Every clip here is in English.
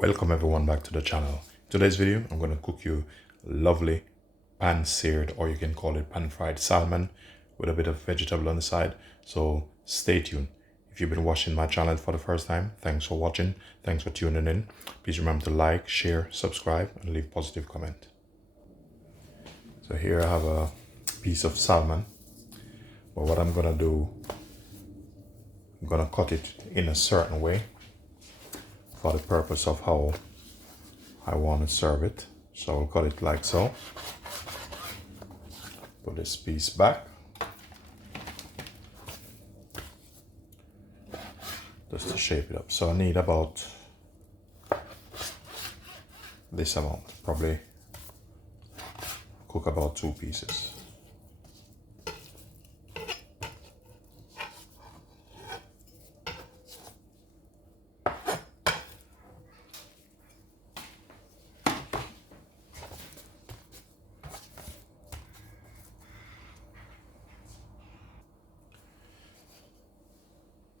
Welcome everyone back to the channel. Today's video I'm going to cook you lovely pan seared, or you can call it pan fried salmon with a bit of vegetable on the side. So stay tuned. If you've been watching my channel for the first time, thanks for watching. Thanks for tuning in. Please remember to like, share, subscribe and leave a positive comment. So here I have a piece of salmon, but what I'm going to do, I'm going to cut it in a certain way for the purpose of how I want to serve it. So I'll cut it like so. Put this piece back. Just to shape it up. So I need about this amount. Probably cook about 2 pieces.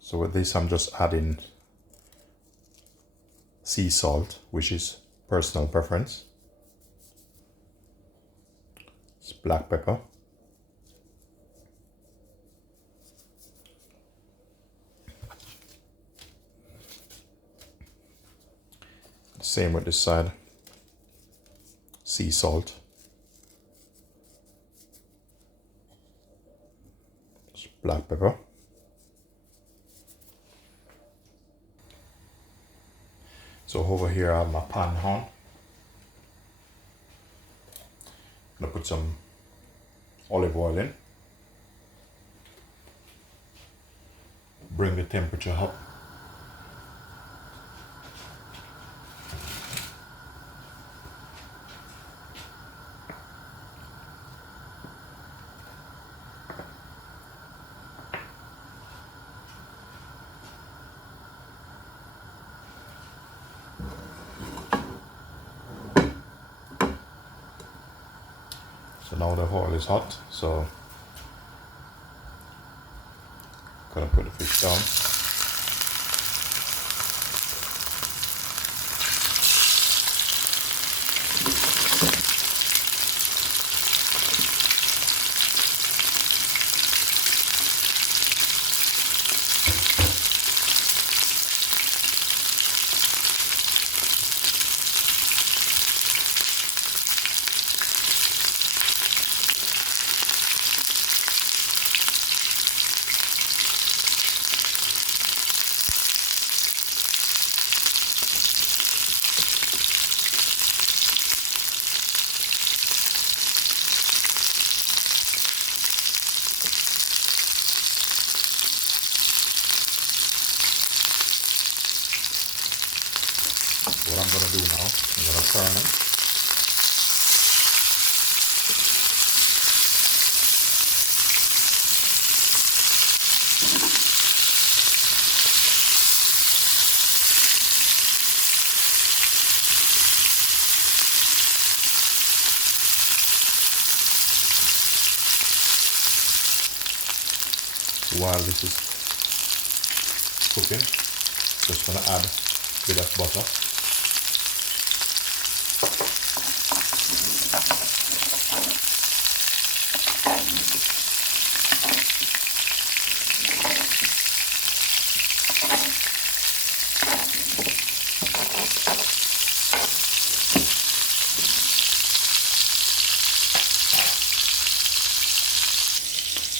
So with this, I'm just adding sea salt, which is personal preference. It's black pepper. Same with this side. Sea salt. It's black pepper. So over here I have my pan on. I'm gonna put some olive oil in. Bring the temperature up. So now the oil is hot, so I'm gonna put the fish down. What I'm gonna do now, I'm gonna turn it. While this is cooking, just gonna add a bit of butter.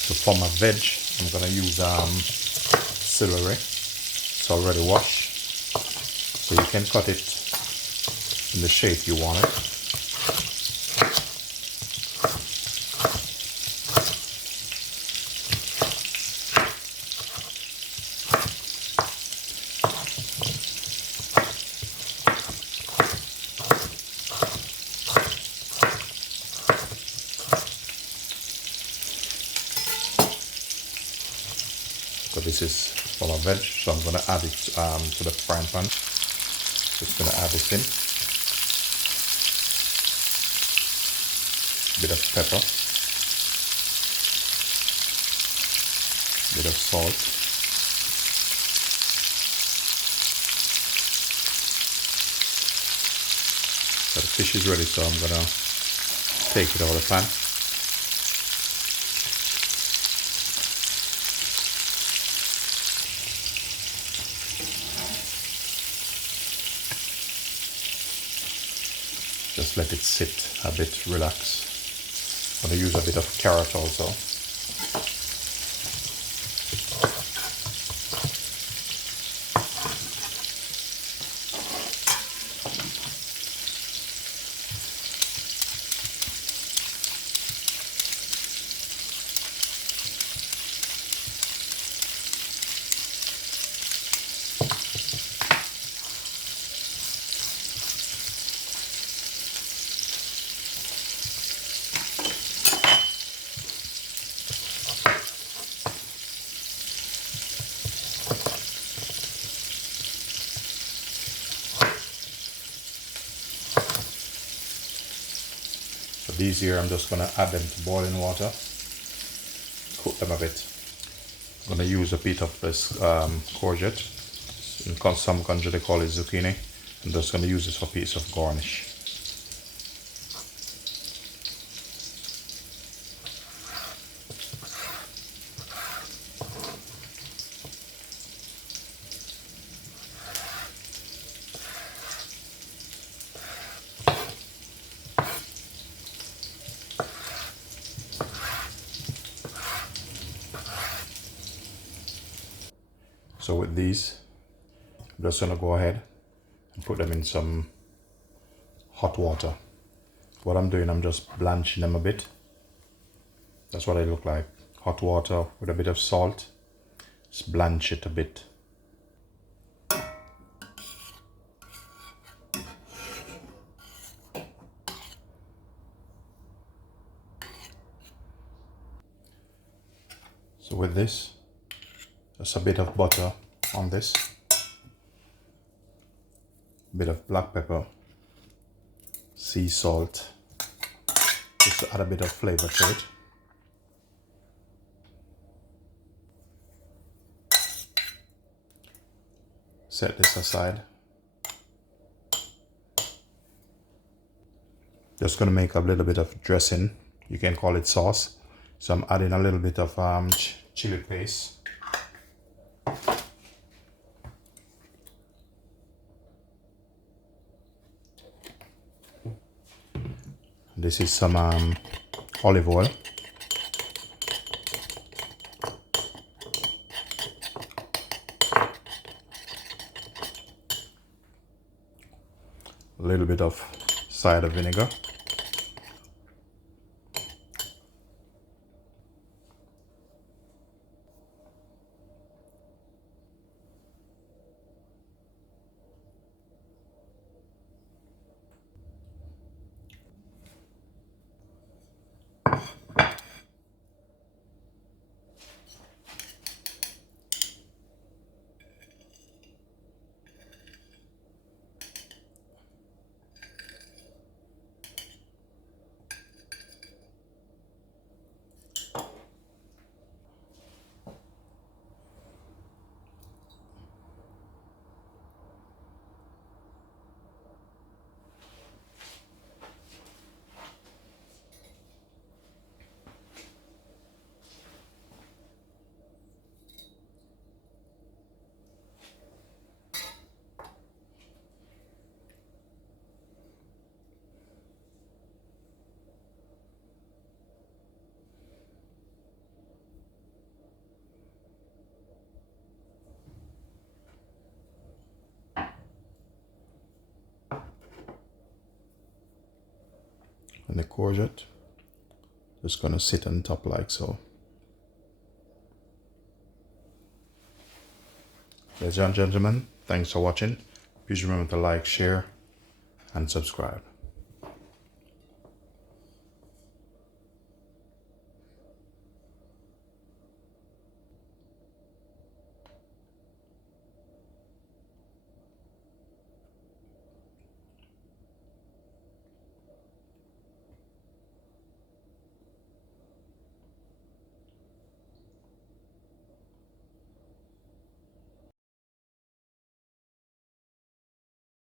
So for my veg, I'm gonna use celery. It's already washed, so you can cut it in the shape you want it. So this is for my veg, so I'm gonna add it to the frying pan. Just gonna add this in. Bit of pepper, bit of salt, So the fish is ready, so I'm gonna take it out of the pan. Just let it sit a bit, relax. I'm gonna use a bit of carrot also. So these here, I'm just gonna add them to boiling water, cook them a bit. I'm gonna use a bit of this courgette. In some country they call it zucchini. I'm just gonna use this for a piece of garnish. So with these, I'm just gonna go ahead and put them in some hot water. What I'm doing, I'm just blanching them a bit. That's what they look like. Hot water with a bit of salt. Just blanch it a bit. So with this, just a bit of butter on this, a bit of black pepper, sea salt, just to add a bit of flavor to it. Set this aside. Just gonna make a little bit of dressing. You can call it sauce. So I'm adding a little bit of chili paste. This is some olive oil. A little bit of cider vinegar. And the courgette just gonna sit on top like so. Ladies and gentlemen, thanks for watching. Please remember to like, share, and subscribe.